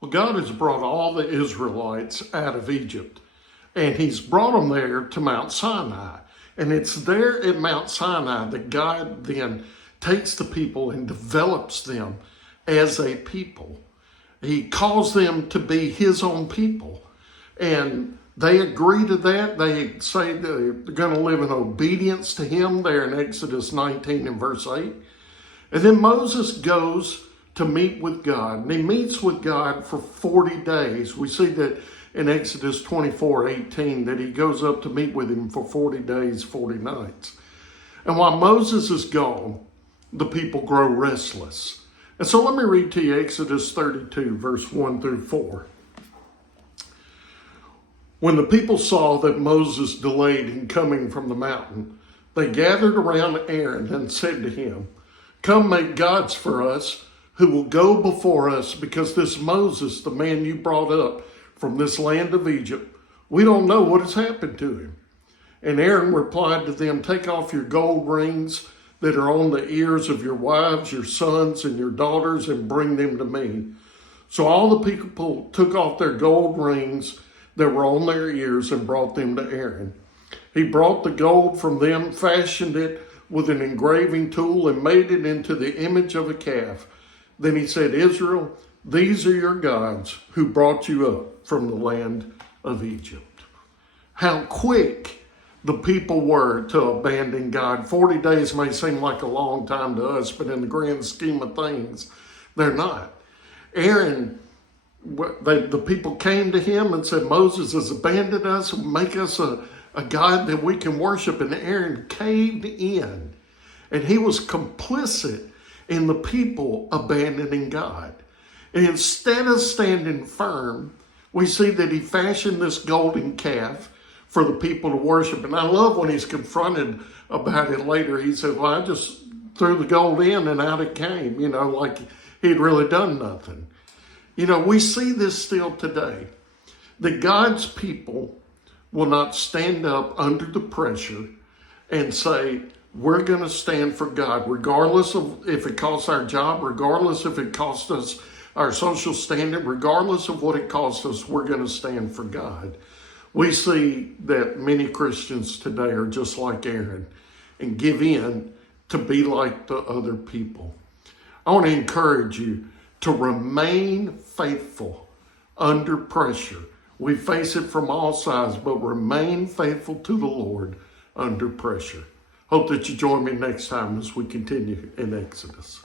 Well, God has brought all the Israelites out of Egypt, and he's brought them there to Mount Sinai. And it's there at Mount Sinai that God then takes the people and develops them as a people. He calls them to be his own people. And they agree to that. They say they're going to live in obedience to him there in Exodus 19 and verse 8. And then Moses goes to meet with God. And he meets with God for 40 days. We see that in Exodus 24:18 that he goes up to meet with him for 40 days, 40 nights. And while Moses is gone, the people grow restless. And so let me read to you Exodus 32, verse 1 through 4. When the people saw that Moses delayed in coming from the mountain, they gathered around Aaron and said to him, "Come make gods for us who will go before us, because this Moses, the man you brought up from this land of Egypt, we don't know what has happened to him." And Aaron replied to them, "Take off your gold rings that are on the ears of your wives, your sons, and your daughters, and bring them to me." So all the people took off their gold rings that were on their ears and brought them to Aaron. He brought the gold from them, fashioned it with an engraving tool, and made it into the image of a calf. Then he said, "Israel, these are your gods who brought you up from the land of Egypt." How quick the people were to abandon God. 40 days may seem like a long time to us, but in the grand scheme of things, they're not. Aaron, the people came to him and said, "Moses has abandoned us. Make us a God that we can worship." And Aaron caved in, and he was complicit in the people abandoning God. And instead of standing firm, we see that he fashioned this golden calf for the people to worship. And I love when he's confronted about it later. He said, "Well, I just threw the gold in and out it came," like he'd really done nothing. We see this still today, that God's people will not stand up under the pressure and say, "We're going to stand for God, regardless of if it costs our job, regardless if it costs us our social standing, regardless of what it costs us, we're going to stand for God." We see that many Christians today are just like Aaron and give in to be like the other people. I want to encourage you to remain faithful under pressure. We face it from all sides, but remain faithful to the Lord under pressure. Hope that you join me next time as we continue in Exodus.